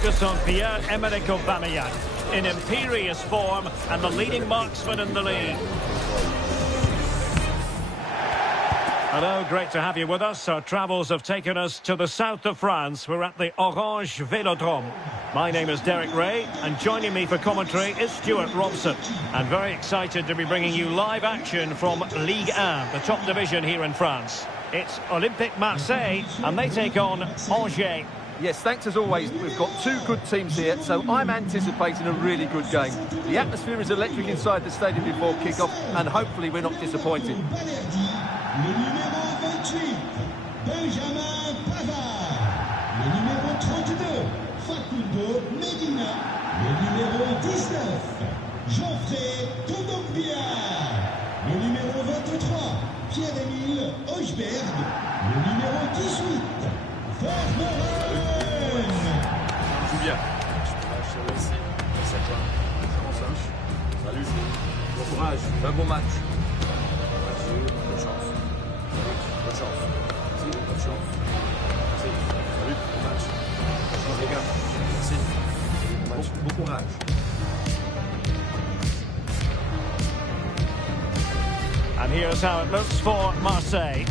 focus on Pierre-Emerick Aubameyang in imperious form and the leading marksman in the league. Hello, great to have you with us. Our travels have taken us to the south of France. We're at the Orange Vélodrome. My name is Derek Ray, and joining me for commentary is Stuart Robson. And very excited to be bringing you live action from Ligue 1, the top division here in France. It's Olympique Marseille, and they take on Angers. Yes, thanks as always. We've got two good teams here, so I'm anticipating a really good game. The atmosphere is electric inside the stadium before kick-off, and hopefully we're not disappointed. Le numéro 28, Benjamin Pavard. Le numéro 32, Facundo Medina. Le numéro 19, Geoffrey Kondogbia. Le numéro 23, Pierre-Emile Hojberg. Le numéro 18, Vermeulen. Joue bien. Je te laisse. Merci à toi. Comment ça? Salut. Bon courage. Un bon match. Bonne chance. Bonne chance. Merci. Bonne chance. Merci. Salut. Bon match. Bonne chance les gars. Merci. Bon courage. And here's how it looks for Marseille.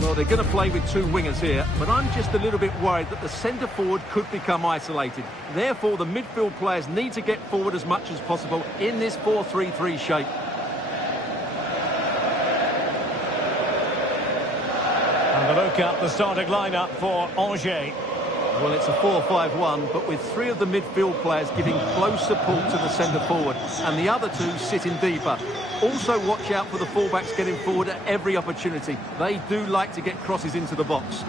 Well, they're going to play with two wingers here, but I'm just a little bit worried that the centre forward could become isolated. Therefore, the midfield players need to get forward as much as possible in this 4-3-3 shape. And a look at the starting lineup for Angers. Well, it's a 4-5-1, but with three of the midfield players giving close support to the centre forward, and the other two sitting deeper. Also watch out for the fullbacks getting forward at every opportunity. They do like to get crosses into the box.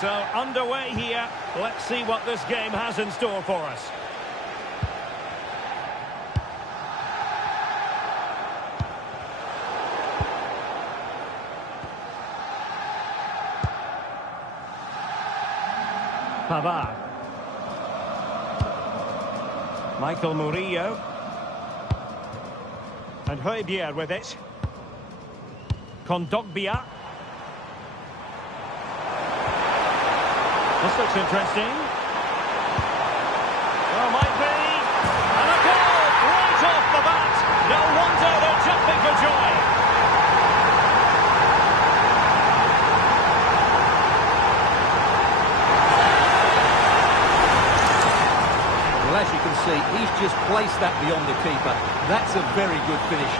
So underway here. Let's see what this game has in store for us. Pavard. Michael Murillo. And Hojbjerg with it. Kondogbia. This looks interesting. Oh, might be. And a goal right off the bat. No wonder they're jumping for joy. Well, as you can see, he's just placed that beyond the keeper. That's a very good finish.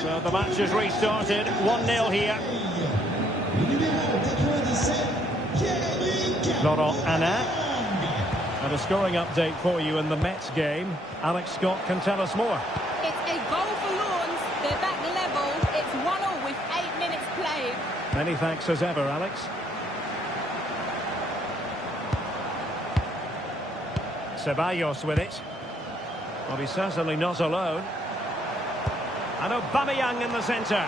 So the match has restarted. 1-0 here. Laurent Anna. And a scoring update for you in the Mets game. Alex Scott can tell us more. It's a goal for Lawns. They're back level. It's 1-0 with 8 minutes played. Many thanks as ever, Alex. Ceballos with it. Well, he's certainly not alone. And Aubameyang in the centre.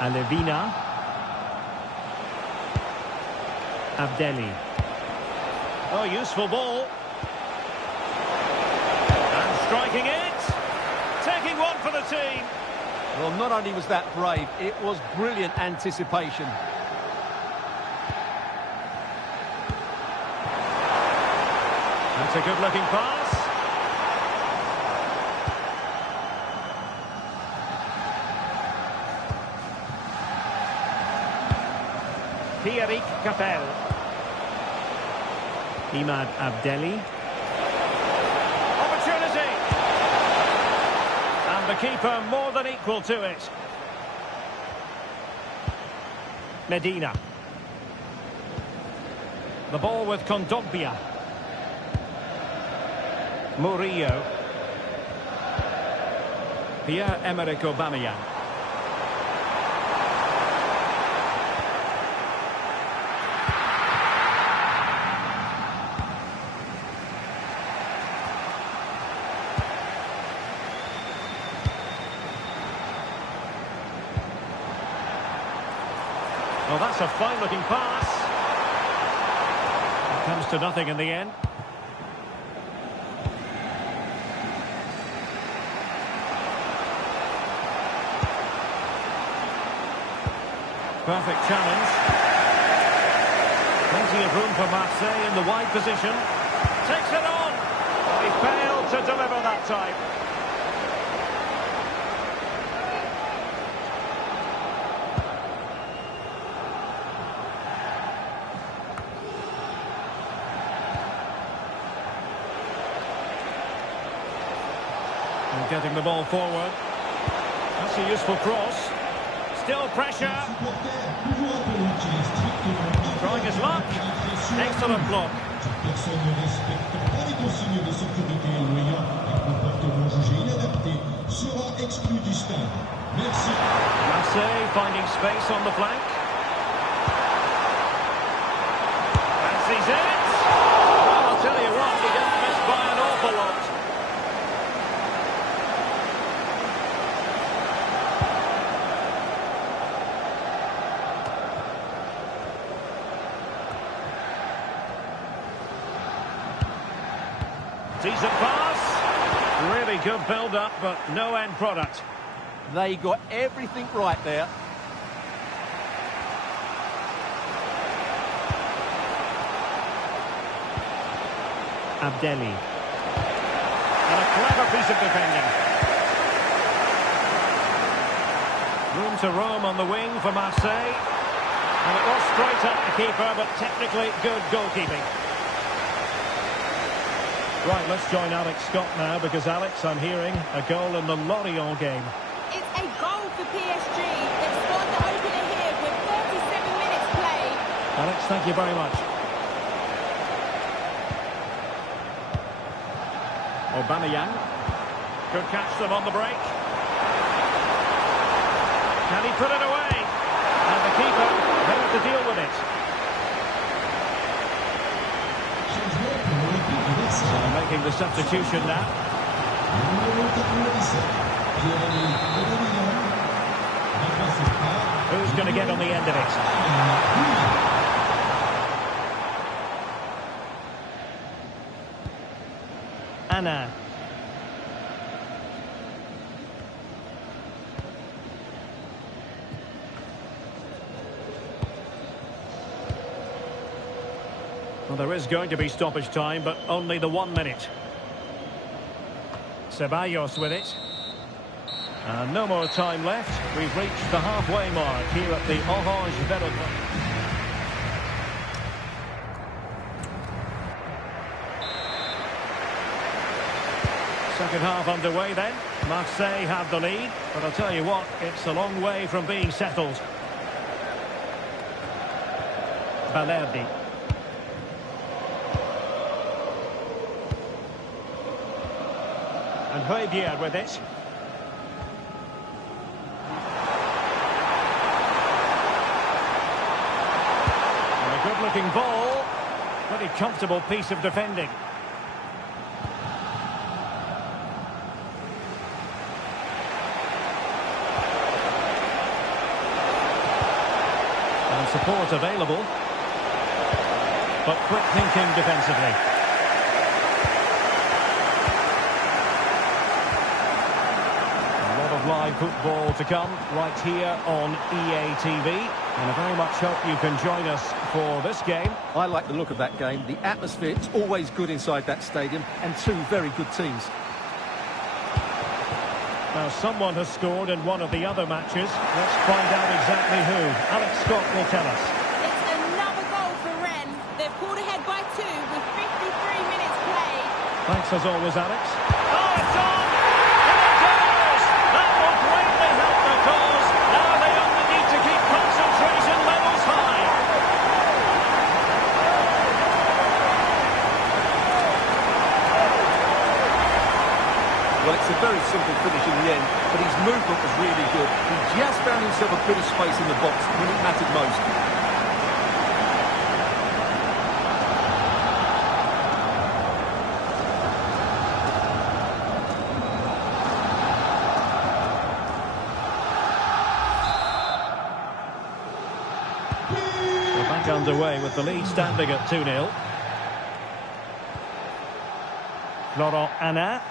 Alevina. Abdelli. Oh, useful ball. And striking it. Taking one for the team. Well, not only was that brave, it was brilliant anticipation. That's a good-looking pass. Pierrick Capel. Imad Abdelli. Opportunity! And the keeper more than equal to it. The ball with Kondogbia. Murillo. Pierre-Emerick Aubameyang. Well, that's a fine-looking pass. It comes to nothing in the end. Perfect challenge. Plenty of room for Marseille in the wide position. Takes it on. He failed to deliver that time. And getting the ball forward. That's a useful cross. Still pressure. Trying his luck. Excellent block. Personne ne respecte pas les consignes de sécurité loyale. Un comportement jugé inadapté sera exclu du stade. Merci. Marseille finding space on the flank. Fancies it. Well, I'll tell you what, he didn't miss by an awful lot. Decent pass. Really good build-up, but no end product. They got everything right there. Abdelli. And a clever piece of defending. Room to roam on the wing for Marseille. And it was straight at the keeper, but technically good goalkeeping. Right, let's join Alex Scott now, because Alex, I'm hearing a goal in the Lorient game. It's a goal for PSG. They've scored the opener here with 37 minutes played. Alex, thank you very much. Aubameyang could catch them on the break. Can he put it away? And the keeper there to deal with it. So making the substitution now. Who's going to get on the end of it? Anna. Well, there is going to be stoppage time, but only the 1 minute. Ceballos with it. And no more time left. We've reached the halfway mark here at the Orange Velodrome. Second half underway then. Marseille have the lead, but I'll tell you what, it's a long way from being settled. Balerdi. And Højbjerg with it. And a good-looking ball. Pretty comfortable piece of defending. And support available. But quick thinking defensively. Live football to come right here on EA TV, and I very much hope you can join us for this game. I like the look of that game. The atmosphere is always good inside that stadium, and two very good teams. Now, someone has scored in one of the other matches. Let's find out exactly who. Alex Scott will tell us. It's another goal for Rennes. They've pulled ahead by 2 with 53 minutes played. Thanks as always, Alex. Oh, it's on! And it goes! That will greatly help the cause. Now they only need to keep concentration levels high. Well, it's a very simple finish in the end, but his movement was really good. He just found himself a bit of space in the box when it mattered most. We're back underway with the lead standing at 2-0. Laurent Anna.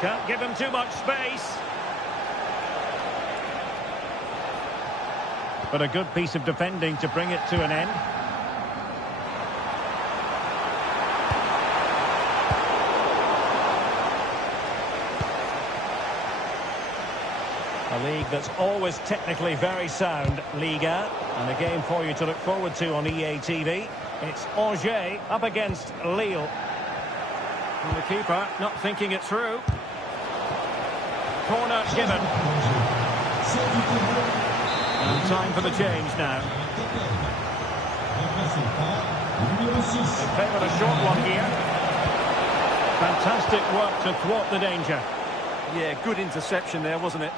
Can't give him too much space. But a good piece of defending to bring it to an end. A league that's always technically very sound, Liga, and a game for you to look forward to on EA TV. It's Angers up against Lille. And the keeper not thinking it through. Corner given. And time for the change now. They favoured a short one here. Fantastic work to thwart the danger. Yeah, good interception there, wasn't it?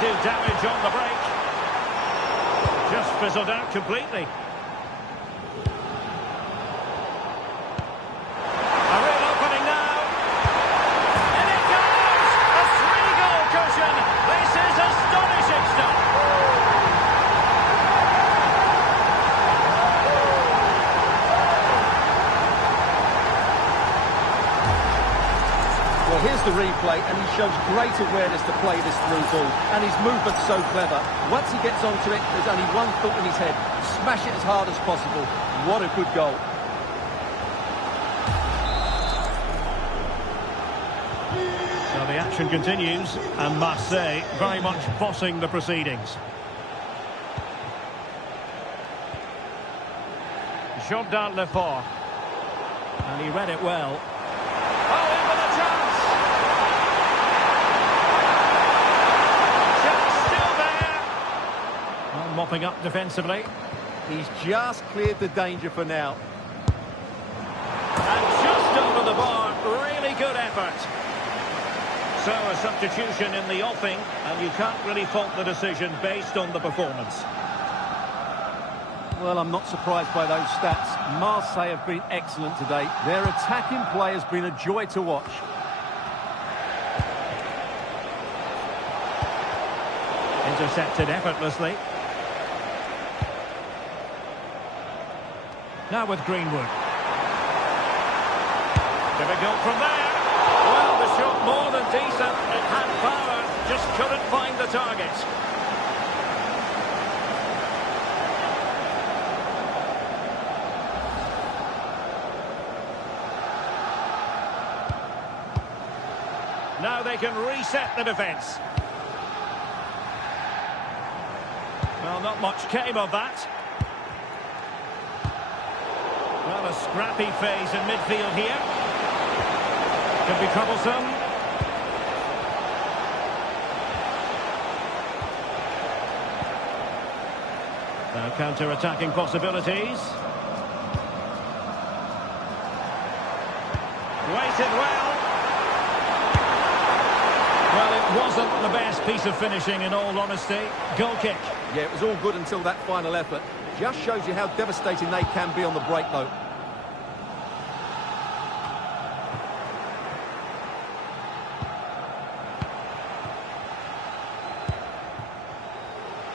Do damage on the break. Just fizzled out completely. A real opening now. And it goes! A 3-goal cushion. This is astonishing stuff. Well, here's the replay, and he shows great awareness to play this through ball, and his movement's so clever. Once he gets onto it, there's only one thought in his head: smash it as hard as possible. What a good goal. So the action continues, and Marseille very much bossing the proceedings. Jordan Lefort, and he read it well. Mopping up defensively. He's just cleared the danger for now. And just over the bar, really good effort. So a substitution in the offing, and you can't really fault the decision based on the performance. Well, I'm not surprised by those stats. Marseille have been excellent today. Their attacking play has been a joy to watch. Intercepted effortlessly. Now with Greenwood. Difficult from there. Well, the shot more than decent. It had power, just couldn't find the target. Now they can reset the defence. Well, not much came of that. Well, a scrappy phase in midfield here. Could be troublesome. Now counter-attacking possibilities. Waited well. Well, it wasn't the best piece of finishing, in all honesty. Goal kick. Yeah, it was all good until that final effort. Just shows you how devastating they can be on the break, though.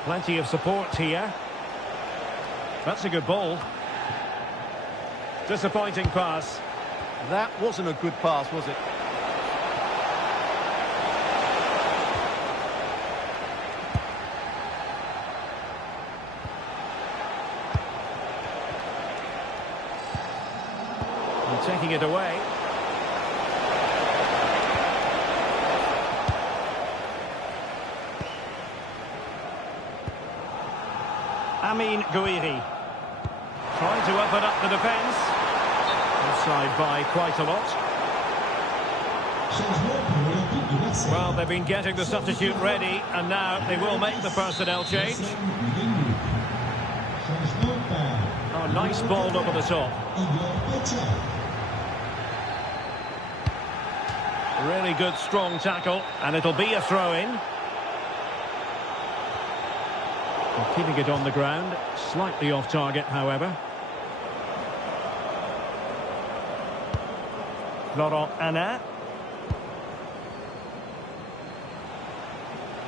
Plenty of support here. That's a good ball. Disappointing pass. That wasn't a good pass, was it? Taking it away. Amin Gouiri trying to open up the defence. Offside by quite a lot. Well, they've been getting the substitute ready, and now they will make the personnel change. Changement par nice ball over the top. Really good, strong tackle, and it'll be a throw-in. Well, keeping it on the ground, slightly off target, however. Laurent Anna.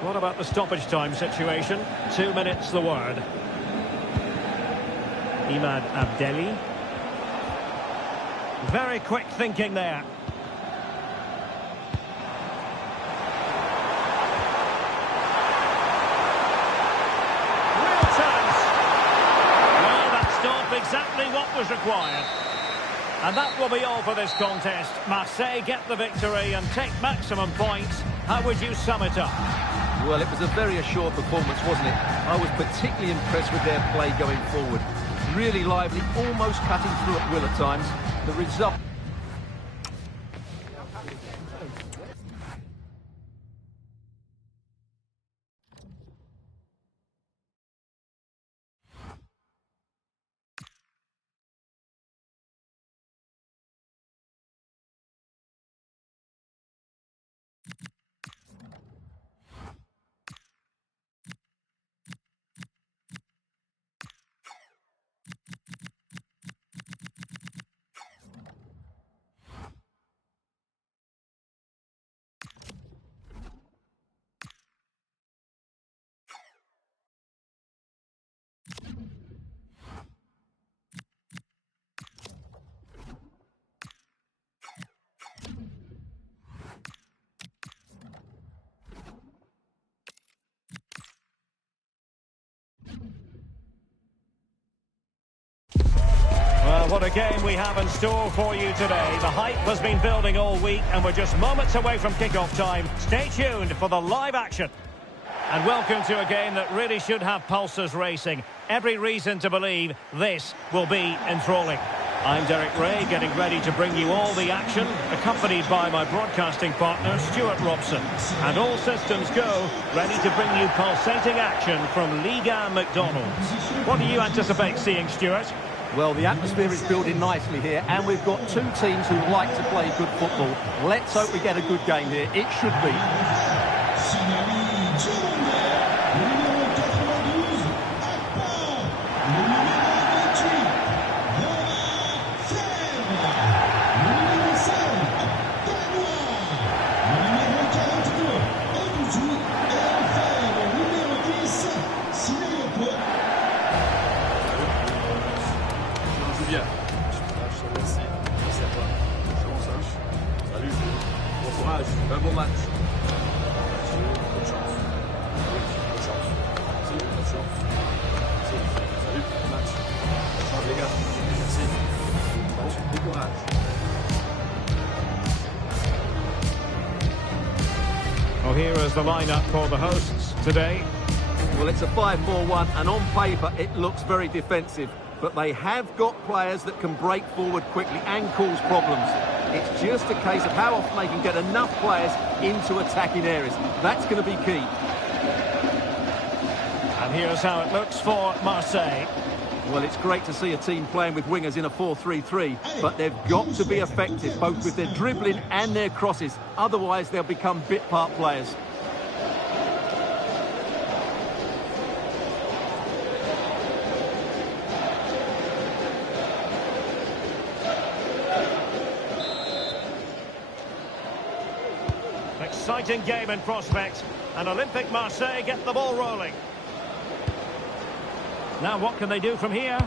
What about the stoppage time situation? 2 minutes the word. Imad Abdelli. Very quick thinking there. Real chance. Well, that stopped exactly what was required. And that will be all for this contest. Marseille get the victory and take maximum points. How would you sum it up? Well, it was a very assured performance, wasn't it? I was particularly impressed with their play going forward. Really lively, almost cutting through at will at times. The result... Well, what a game we have in store for you today. The hype has been building all week and we're just moments away from kick-off time. Stay tuned for the live action. And welcome to a game that really should have pulses racing. Every reason to believe this will be enthralling. I'm Derek Ray, getting ready to bring you all the action, accompanied by my broadcasting partner, Stuart Robson. And all systems go, ready to bring you pulsating action from Liga McDonald's. What do you anticipate seeing, Stuart? Well, the atmosphere is building nicely here, and we've got two teams who like to play good football. Let's hope we get a good game here. It should be. Bien. Merci. Merci à toi. Comment ça? Salut. Bon courage. Un bon match. Bonne chance. Bonne chance. Merci. Bonne chance. Merci. Salut. Bon match. Bonne chance, les gars. Merci. Bon courage. Well, here is the lineup for the hosts today. Well, it's a 5-4-1, and on paper it looks very defensive. But they have got players that can break forward quickly and cause problems. It's just a case of how often they can get enough players into attacking areas. That's going to be key. And here's how it looks for Marseille. Well, it's great to see a team playing with wingers in a 4-3-3, but they've got to be effective, both with their dribbling and their crosses. Otherwise, they'll become bit-part players. Exciting game in prospect, and Olympique Marseille get the ball rolling. Now what can they do from here?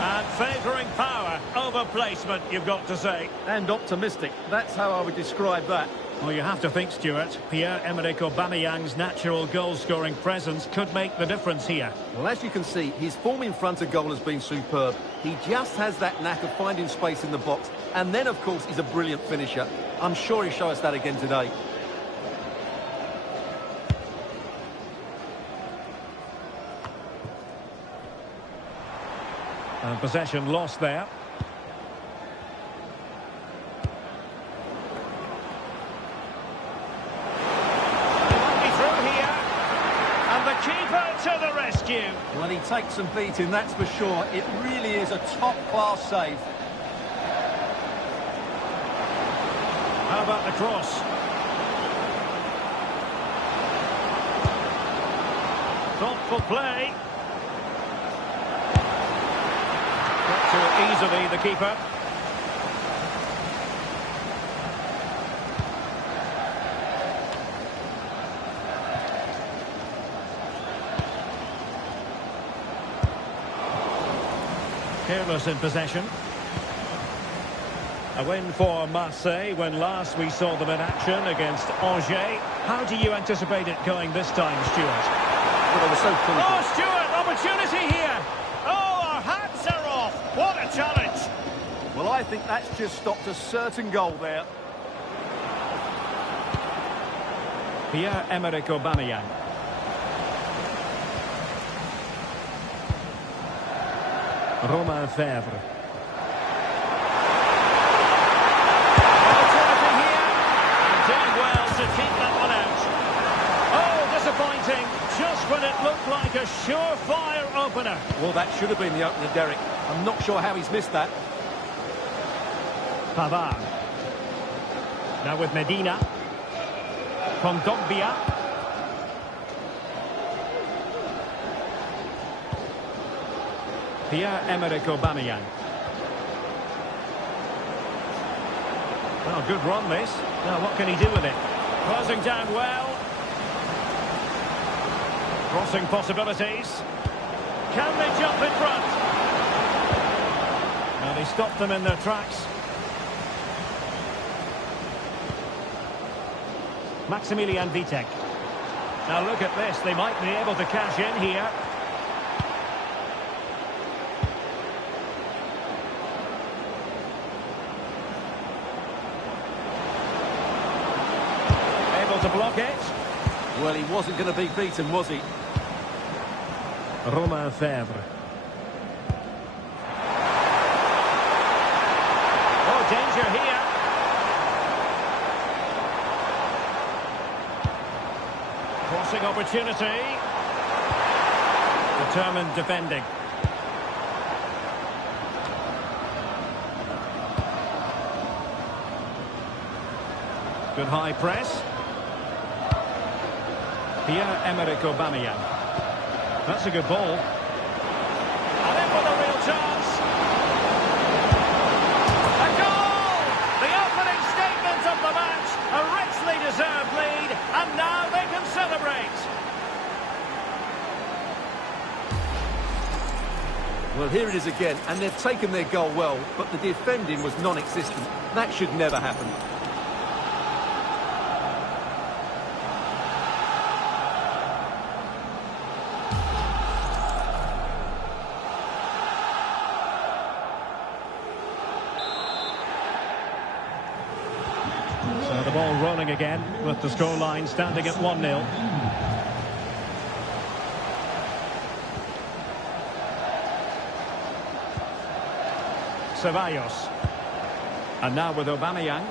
And favouring power over placement, you've got to say. And optimistic. That's how I would describe that. Well, you have to think, Stuart, Pierre-Emerick Aubameyang's natural goal-scoring presence could make the difference here. Well, as you can see, his form in front of goal has been superb. He just has that knack of finding space in the box. And then, of course, he's a brilliant finisher. I'm sure he'll show us that again today. And possession lost there. They won't be through here. And the keeper to the rescue. due. Well, he takes some beating, that's for sure. It really is a top-class save. How about the cross? Thoughtful play. Got to it easily, the keeper. Careless in possession. A win for Marseille when last we saw them in action against Angers. How do you anticipate it going this time, Stuart? Well, they were so clinical. Oh, Stuart, opportunity here. Oh, our hats are off. What a challenge. Well, I think that's just stopped a certain goal there. Pierre-Emerick Aubameyang. Romain Fèvre. Opportunity here. And doing well to keep that one out. Oh, disappointing. Just when it looked like a surefire opener. Well, that should have been the opener, Derek. I'm not sure how he's missed that. Pavard. Now with Medina. Kondogbia. Pierre-Emerick Aubameyang. Oh, good run this. Now what can he do with it? Closing down well. Crossing possibilities. Can they jump in front? And he stopped them in their tracks. Maximilian Vitek. Now look at this. They might be able to cash in here. To block it. Well, he wasn't going to be beaten, was he? Romain Fèvre. Oh, danger here. Crossing opportunity. Determined defending. Good high press. Pierre-Emerick Aubameyang. That's a good ball. And in with a real chance. A goal! The opening statement of the match. A richly deserved lead. And now they can celebrate. Well, here it is again. And they've taken their goal well, but the defending was non-existent. That should never happen. So the ball rolling again with the scoreline standing at 1-0. Ceballos. And now with Aubameyang.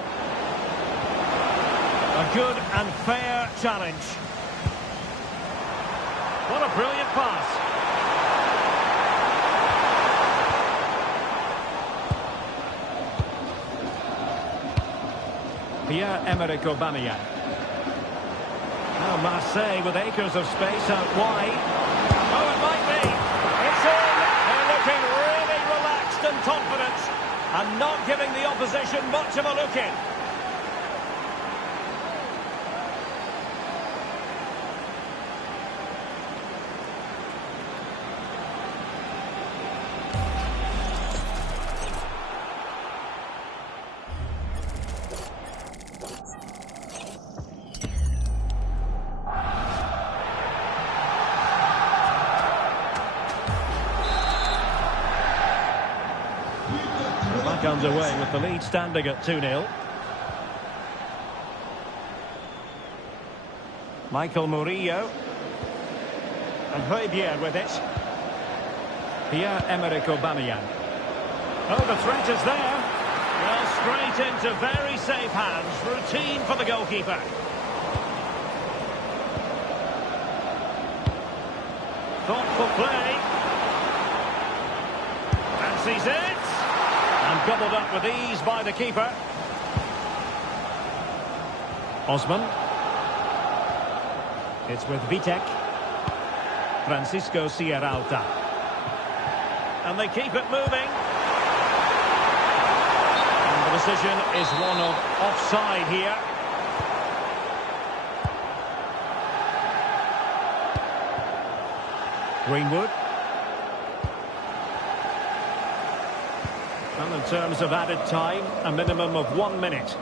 A good and fair challenge. What a brilliant pass. Pierre-Emerick Aubameyang. Now Marseille with acres of space out wide. Oh, it might be. It's in. They're looking really relaxed and confident and not giving the opposition much of a look in. Underway with the lead standing at 2-0. Michael Murillo. And Højbjerg with it. Pierre-Emerick Aubameyang. Oh, the threat is there. Well, straight into very safe hands. Routine for the goalkeeper. Thoughtful play. Fancies it. And gobbled up with ease by the keeper. Osman. It's with Vitek. Francisco Sierralta. And they keep it moving. And the decision is one of offside here. Greenwood. And in terms of added time, a minimum of 1 minute.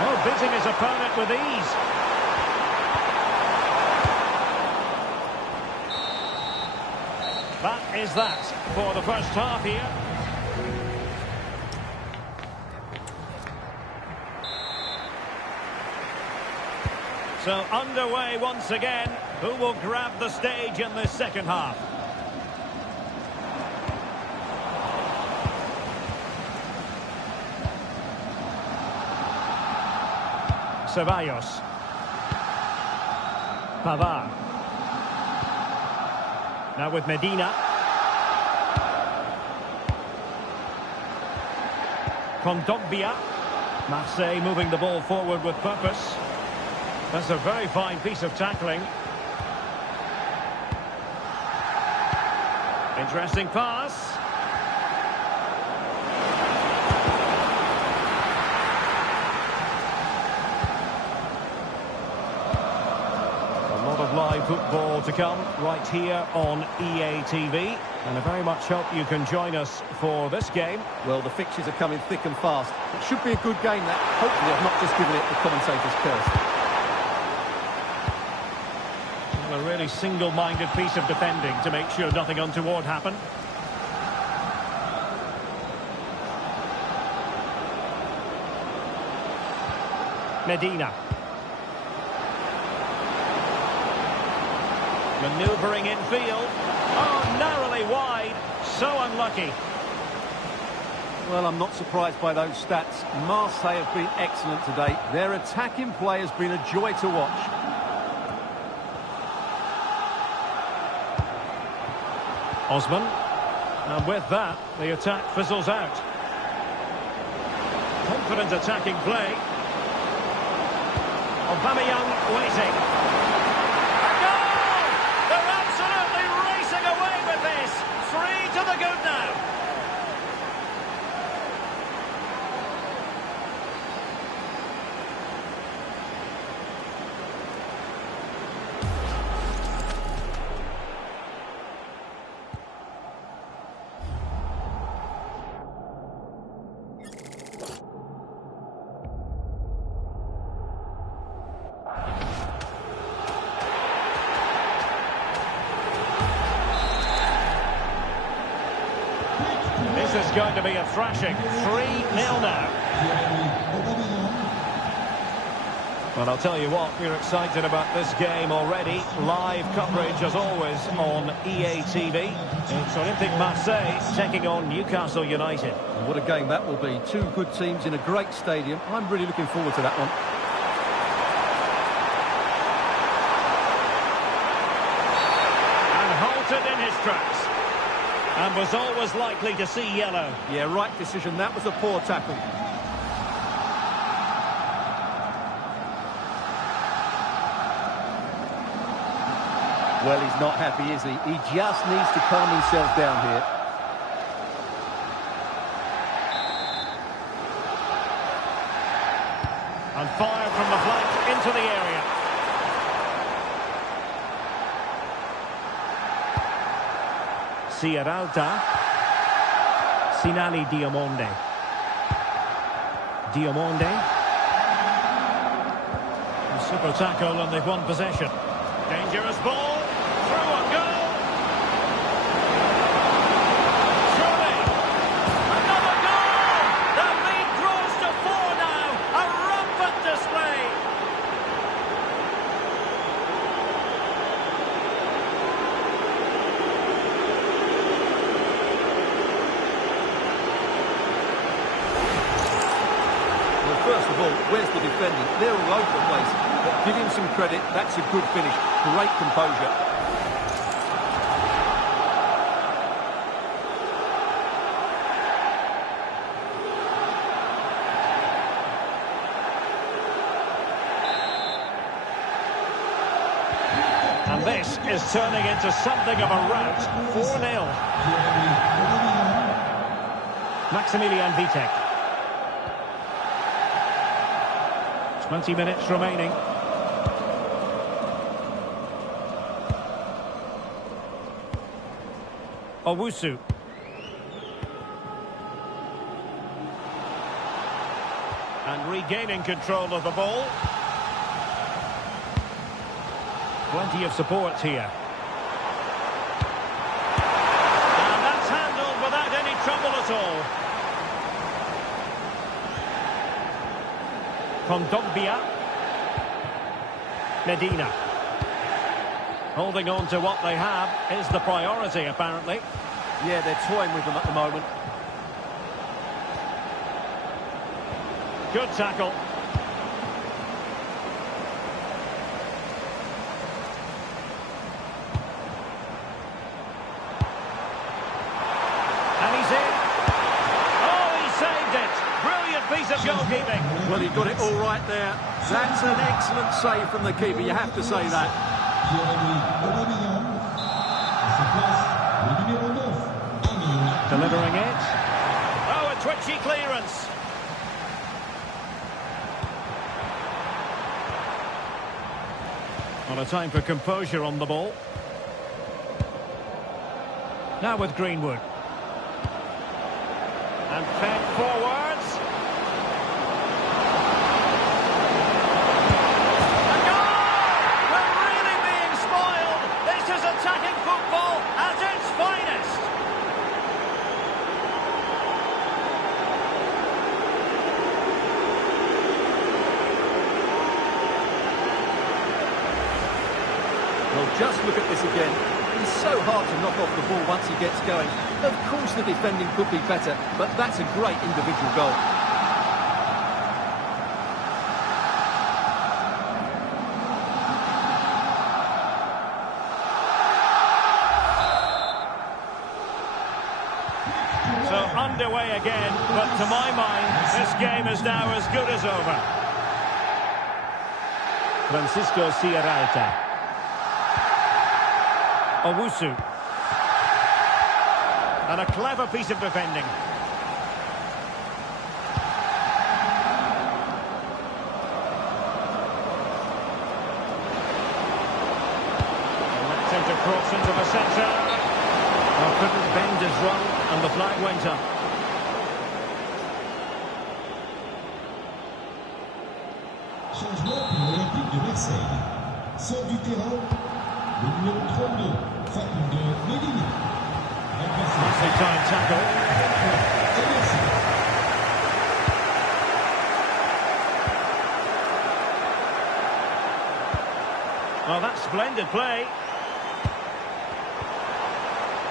Oh, beating his opponent with ease. That is that for the first half here. So underway once again. Who will grab the stage in this second half? Ceballos. Pavard. Now with Medina. Kondogbia. Marseille moving the ball forward with purpose. That's a very fine piece of tackling. Interesting pass. A lot of live football to come right here on EA TV. And I very much hope you can join us for this game. Well, the fixtures are coming thick and fast. It should be a good game, that. Hopefully I've not just given it the commentator's curse. A really single-minded piece of defending to make sure nothing untoward happened. Medina. Manoeuvring in field. Oh, narrowly wide. So unlucky. Well, I'm not surprised by those stats. Marseille have been excellent today. Their attacking play has been a joy to watch. Osman. And with that, the attack fizzles out. Confident attacking play. Aubameyang waiting. A goal! They're absolutely racing away with this. 3 to the good now. This is going to be a thrashing. 3-0 now. Well, I'll tell you what, we're excited about this game already. Live coverage, as always, on EA TV. It's Olympique Marseille taking on Newcastle United. And what a game that will be. Two good teams in a great stadium. I'm really looking forward to that one. And halted in his tracks. And was always likely to see yellow. Yeah, right decision. That was a poor tackle. Well, he's not happy, is he? He just needs to calm himself down here. And fired from the flank into the area. Sierralta. Sinani Diamonde. Diamonde. A super tackle and they've won possession. Dangerous ball. Through and goal. Surely. Another goal. The lead grows to 4 now. A rampant display. Well, first of all, where's the defending? They're all over the place. But give him some credit. That's a good finish. great composure. And this is turning into something of a rout. 4-0. Maximilian Vitek. 20 minutes remaining. Owusu. And regaining control of the ball. Plenty of support here. And that's handled without any trouble at all. Kondogbia. Medina. Holding on to what they have is the priority, apparently. Yeah, they're toying with them at the moment. Good tackle. And he's in. Oh, he saved it. Brilliant piece of goalkeeping. Well, he got it all right there. That's an excellent save from the keeper, you have to say that. Delivering it. Oh, a twitchy clearance. On a time for composure on the ball. Now with Greenwood. And fed forwards. A goal! We're really being spoiled. This is attacking football at its finest. Well, just look at this again. It's so hard to knock off the ball once he gets going. Of course the defending could be better, but that's a great individual goal. So underway again, but to my mind, this game is now as good as over. Francisco Sierralta. Owusu. And a clever piece of defending. Attempt to cross into the centre. Oh, couldn't bend his run, and the flag went up. Changement pour l'Olympique de Marseille. Sort du terrain, le numéro 32, Facundo Medina. Nicely timed tackle. Oh, that's splendid play.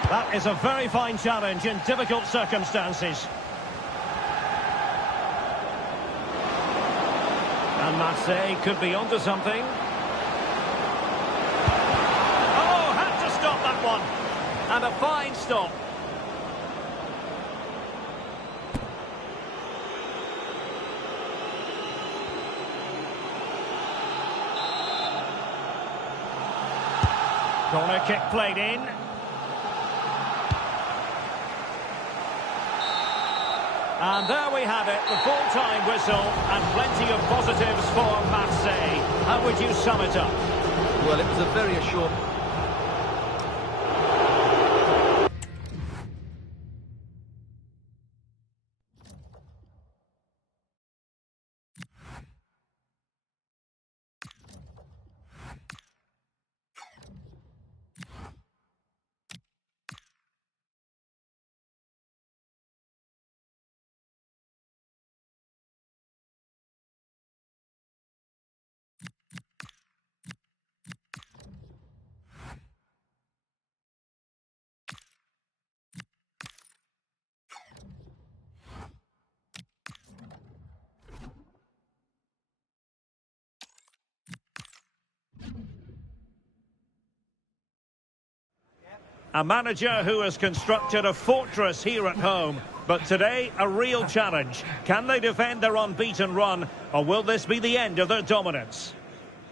That is a very fine challenge in difficult circumstances. And Marseille could be onto something. Oh, had to stop that one. And a fine stop. Corner kick played in. And there we have it, the full-time whistle, and plenty of positives for Marseille. How would you sum it up? Well, it was a very assured... A manager who has constructed a fortress here at home. But today, a real challenge. Can they defend their unbeaten run, or will this be the end of their dominance?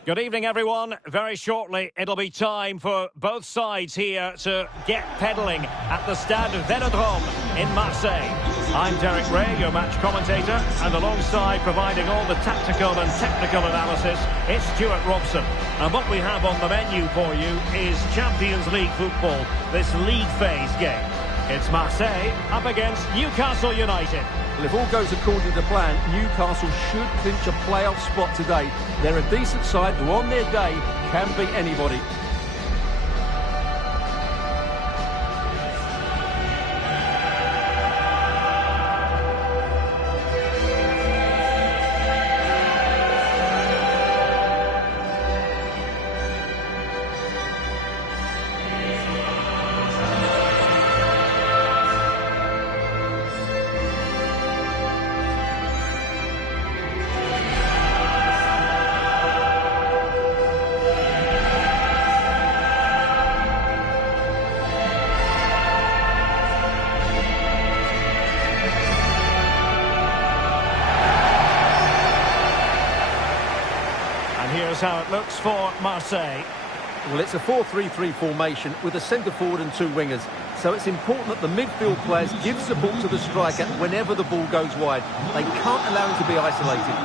Good evening, everyone. Very shortly, it'll be time for both sides here to get pedalling at the Stade Velodrome in Marseille. I'm Derek Ray, your match commentator, and alongside providing all the tactical and technical analysis, it's Stuart Robson. And what we have on the menu for you is Champions League football, this league phase game. It's Marseille up against Newcastle United. Well, if all goes according to plan, Newcastle should clinch a playoff spot today. They're a decent side who on their day can beat anybody. Here's how it looks for Marseille. Well, it's a 4-3-3 formation with a centre forward and two wingers. So it's important that the midfield players give support to the striker whenever the ball goes wide. They can't allow him to be isolated.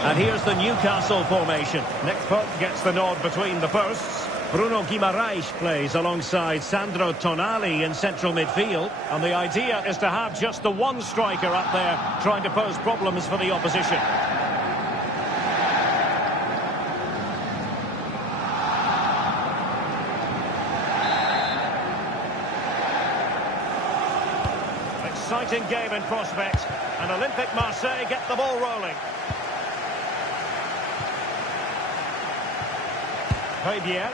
And here's the Newcastle formation. Nick Pope gets the nod between the posts. Bruno Guimaraes plays alongside Sandro Tonali in central midfield. And the idea is to have just the one striker up there trying to pose problems for the opposition. Exciting game in prospect. And Olympique Marseille get the ball rolling. Bine.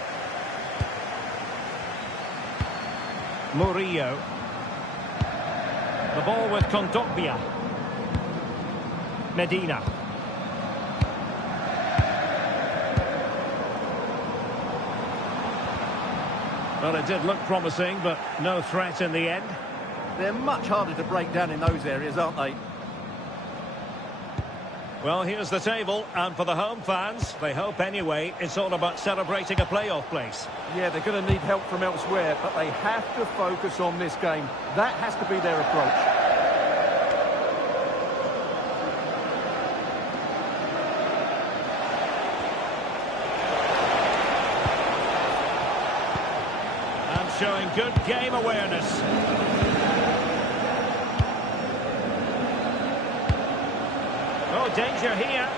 Murillo. The ball with Kondogbia. Medina. Well, it did look promising, but no threat in the end. They're much harder to break down in those areas, aren't they? Well, here's the table, and for the home fans, they hope anyway, it's all about celebrating a playoff place. Yeah, they're going to need help from elsewhere, but they have to focus on this game. That has to be their approach. And showing good game awareness. Oh, danger here.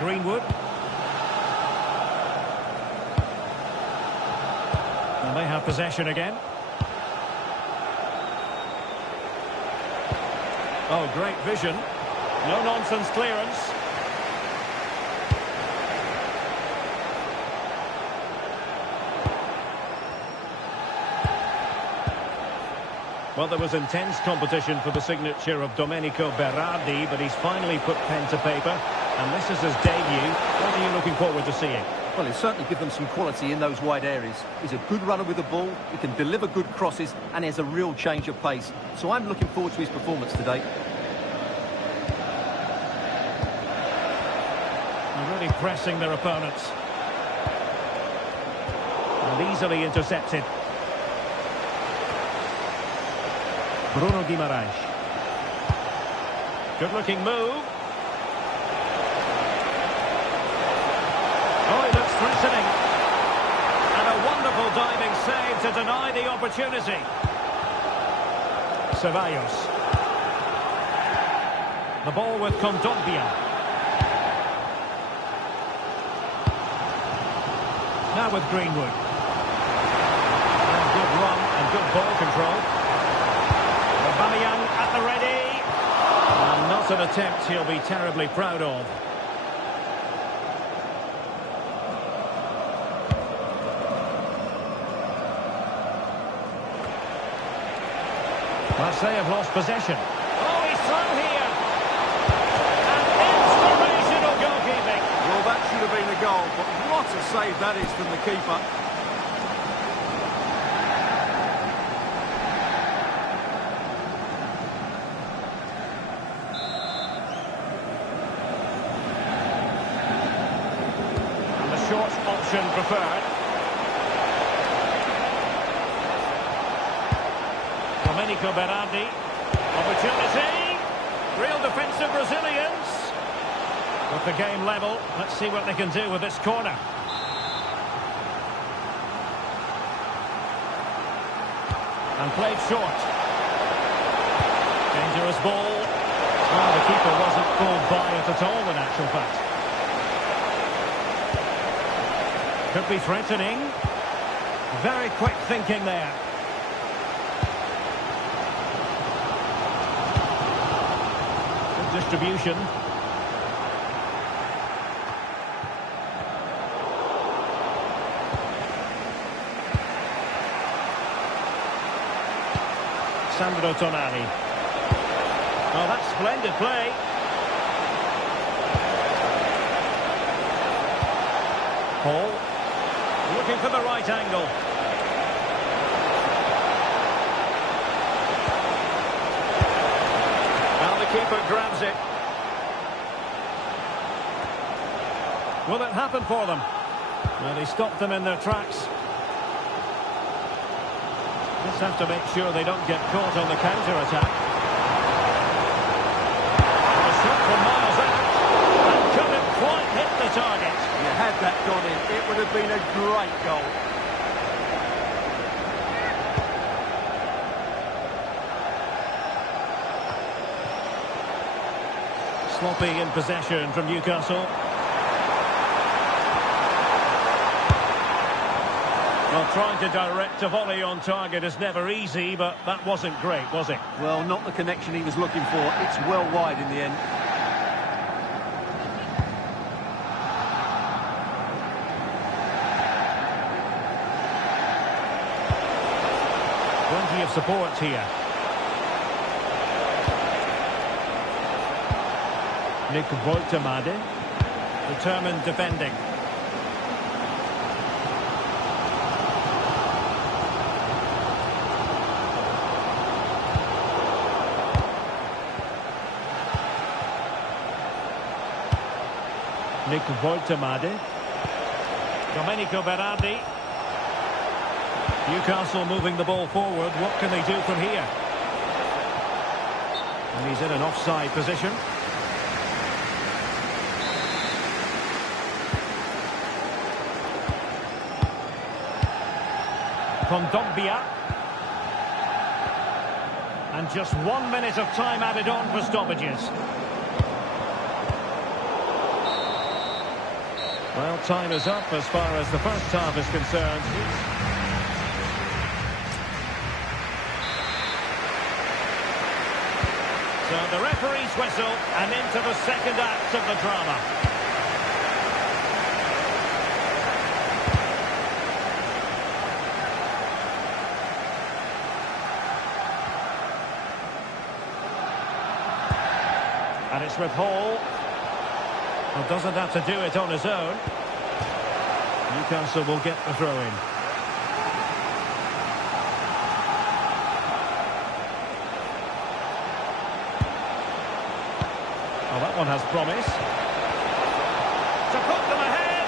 Greenwood. And they have possession again. Oh, great vision. No-nonsense clearance. Well, there was intense competition for the signature of Domenico Berardi, but he's finally put pen to paper, and this is his debut. What are you looking forward to seeing? Well, he'll certainly give them some quality in those wide areas. He's a good runner with the ball, he can deliver good crosses, and he has a real change of pace. So I'm looking forward to his performance today. They're really pressing their opponents. And easily intercepted. Bruno Guimaraes. Good-looking move. Oh, he looks threatening. And a wonderful diving save to deny the opportunity. Ceballos. The ball with Construim. Now with Greenwood. And good run and good ball control. Abonează at the ready. And not an attempt he'll be terribly proud of. Marseille have lost possession. Oh, he's through here. And inspirational goalkeeping. Well, that should have been a goal, but what a save that is from the keeper. And the short option preferred. Opportunity. Real defensive resilience. With the game level, let's see what they can do with this corner. And played short. Dangerous ball. Well, the keeper wasn't pulled by it at all in actual fact. Could be threatening. Very quick thinking there. Distribution. Sandro Tonali. Oh, that's splendid play. Paul. Looking for the right angle. Keeper grabs it. Will it happen for them? Well, he stopped them in their tracks. Just have to make sure they don't get caught on the counter-attack. A shot from miles out. And couldn't quite hit the target. You had that gone in, it would have been a great goal. Sloppy in possession from Newcastle. Well, trying to direct a volley on target is never easy, but that wasn't great, was it? Well, not the connection he was looking for. It's well wide in the end. Plenty of support here. Nick Voltemade, determined defending. Nick Voltemade. Domenico Berardi. Newcastle moving the ball forward. What can they do from here? And he's in an offside position. Construim. And just 1 minute of time added on for stoppages. Well, time is up as far as the first half is concerned. So the referee's whistle and into the second act of the drama. And it's with Hall. Well, doesn't have to do it on his own. Newcastle will get the throw-in. Oh, that one has promise. To put them ahead.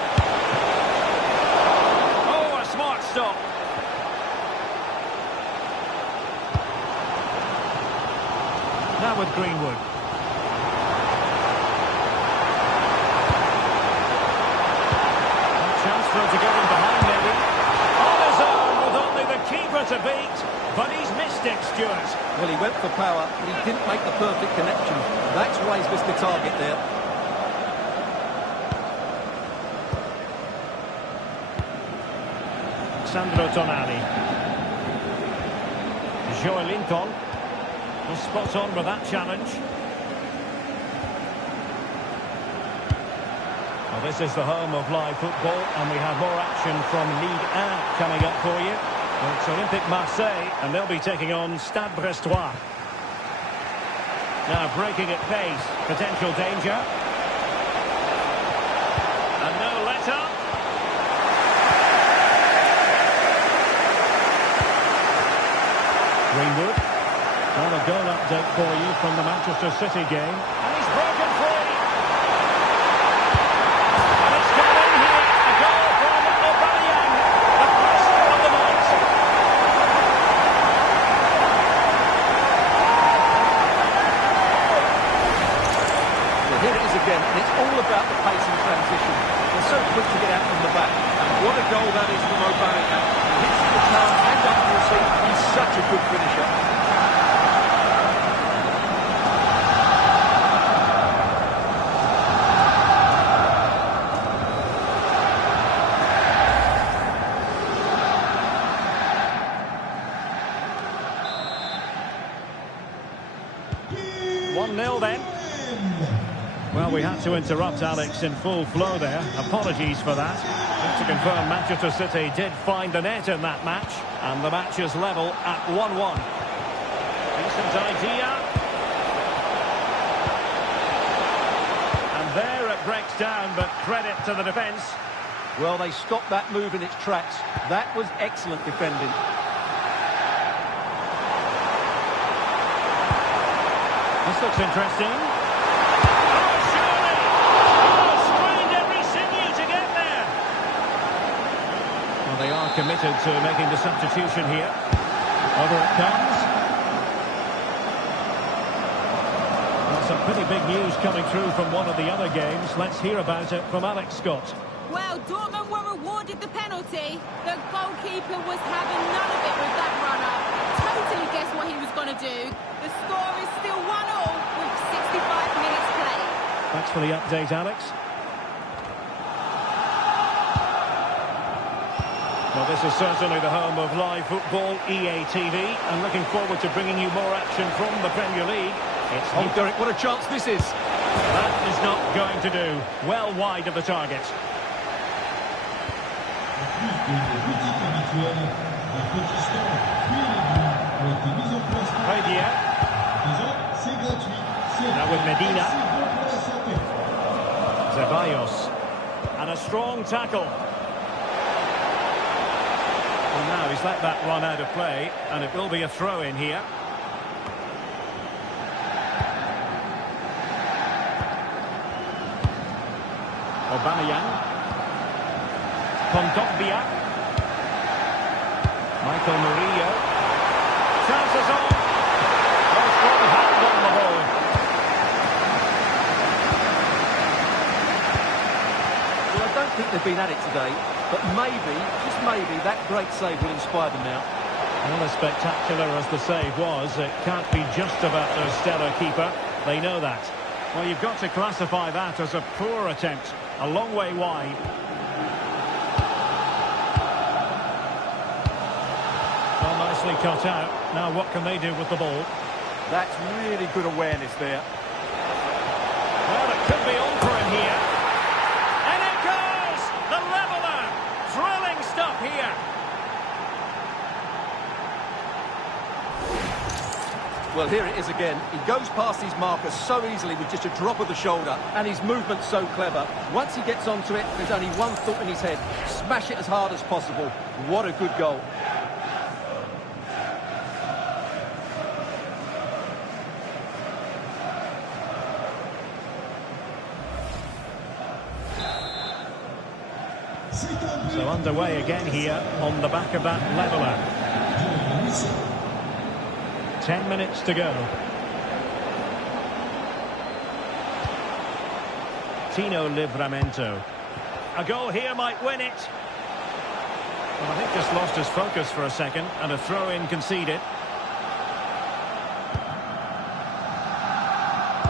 Oh, a smart stop. Now with Greenwood. To get him behind maybe. On his own with only the keeper to beat. But he's missed it, Stuart. Well, he went for power, but he didn't make the perfect connection. That's why he's missed the target there. Sandro Tonali. Joelinton was spot on with that challenge. Well, this is the home of live football, and we have more action from Ligue 1 coming up for you. It's Olympique Marseille, and they'll be taking on Stade Brestois. Now breaking at pace, potential danger. And no let-up. Greenwood. Well, a goal update for you from the Manchester City game. And he's broken free. And it's gone in here. A goal from Abonează, the first of the night. Well, here it is again, and it's all about the pace and transition. They're so quick to get out from the back. And what a goal that is from Abonează. He hits the chance and up to the seat. He's such a good finisher. 1-0 then. Well, we had to interrupt Alex in full flow there. Apologies for that. Just to confirm, Manchester City did find the net in that match, and the match is level at 1-1. Decent idea. And there it breaks down, but credit to the defence. Well, they stopped that move in its tracks. That was excellent defending. This looks interesting. Oh, surely! Oh, strained every sinew to get there. Well, they are committed to making the substitution here. Over it comes. Well, some pretty big news coming through from one of the other games. Let's hear about it from Alex Scott. Well, Dortmund were rewarded the penalty. The goalkeeper was having none of it with that runner. Totally guessed what he was going to do. The score is still 1-1 with 65 minutes played. Thanks for the update, Alex. Well, this is certainly the home of live football, EA TV, and looking forward to bringing you more action from the Premier League. It's Oh, Derek, what a chance this is. That is not going to do. Well wide of the target. Plus que les boutiques habituelles, les petits stands, puis les buts ont été mis en place par Très bien. Déjà, c'est gratuit, c'est Now with Medina. c'est bon pour la santé. Ceballos. And a strong tackle. And now he's let that run out of play, and it will be a throw-in here. Aubameyang. Kondogbia. Michael Murillo. Chances on. Oh, strong hand on the ball. Well, I don't think they've been at it today, but maybe, just maybe, that great save will inspire them now. Well, as spectacular as the save was, it can't be just about their stellar keeper. They know that. Well, you've got to classify that as a poor attempt. A long way wide. Well, nicely cut out. Now what can they do with the ball? That's really good awareness there. Well, it could be on for him here. And it goes! The leveller! Thrilling stuff here. Well, here it is again. He goes past his marker so easily with just a drop of the shoulder, and his movement's so clever. Once he gets onto it, there's only one thought in his head. Smash it as hard as possible. What a good goal. So underway again here on the back of that leveller. 10 minutes to go. Tino Livramento. A goal here might win it. Well, I think just lost his focus for a second, and a throw-in conceded.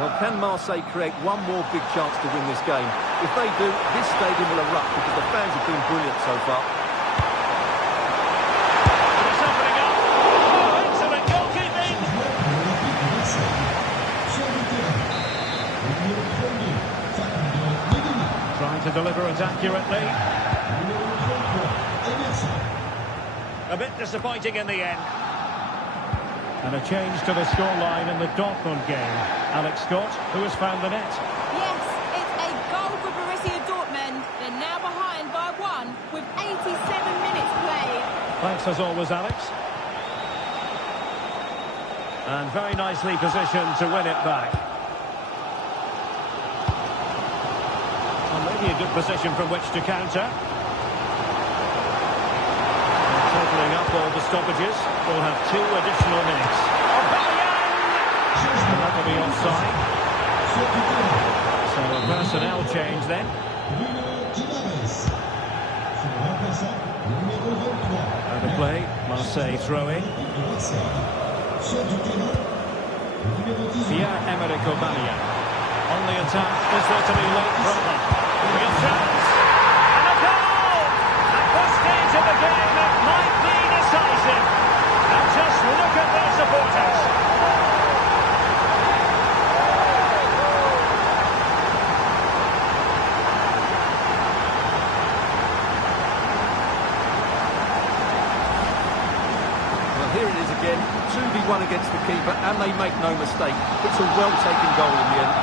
Well, can Marseille create one more big chance to win this game? If they do, this stadium will erupt because the fans have been brilliant so far. It's opening up. Oh, excellent goalkeeping. Trying to deliver it accurately. A bit disappointing in the end. And a change to the scoreline in the Dortmund game. Alex Scott, who has found the net. Yes, it's a goal for Borussia Dortmund. They're now behind by 1 with 87 minutes played. Thanks as always, Alex. And very nicely positioned to win it back. Well, maybe a good position from which to counter. Totaling up all the stoppages, we'll have 2 additional minutes. And that will be offside. So a personnel change then. Out of play, Marseille throwing. Pierre-Emerick Aubameyang. On the attack, is there to be late problem? Real chance! And a goal! At this stage of the game, it might be decisive. And just look at their supporters. Well, here it is again. 2v1 against the keeper, and they make no mistake. It's a well-taken goal in the end.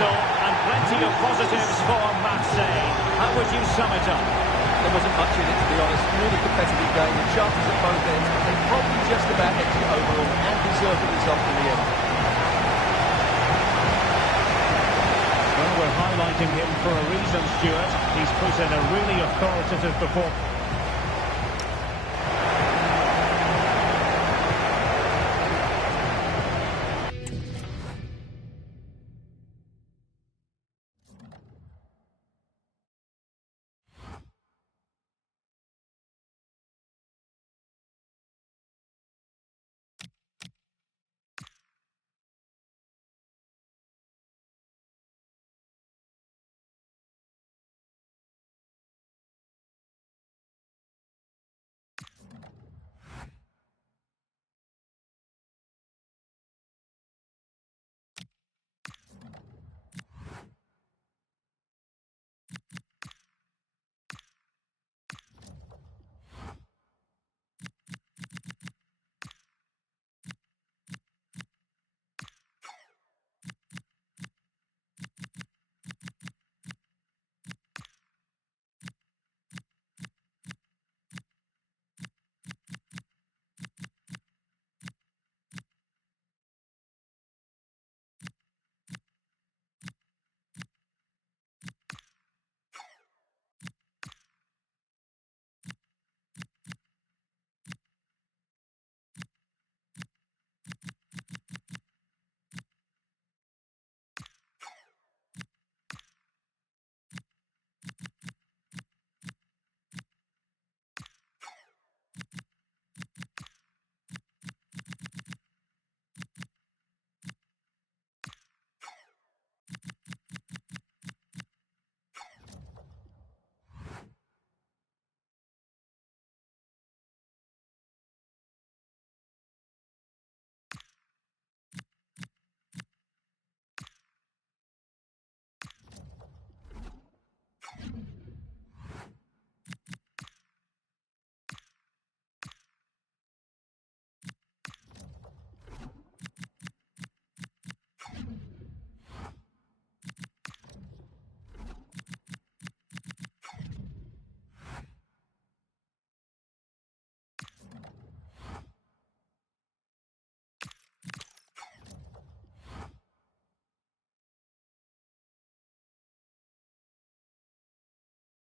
And plenty of positives for Marseille. How would you sum it up? There wasn't much in it, to be honest. Really competitive game, with chances at both ends. They probably just about edged it overall and deserved the result in the end. Well, we're highlighting him for a reason, Stuart. He's put in a really authoritative performance.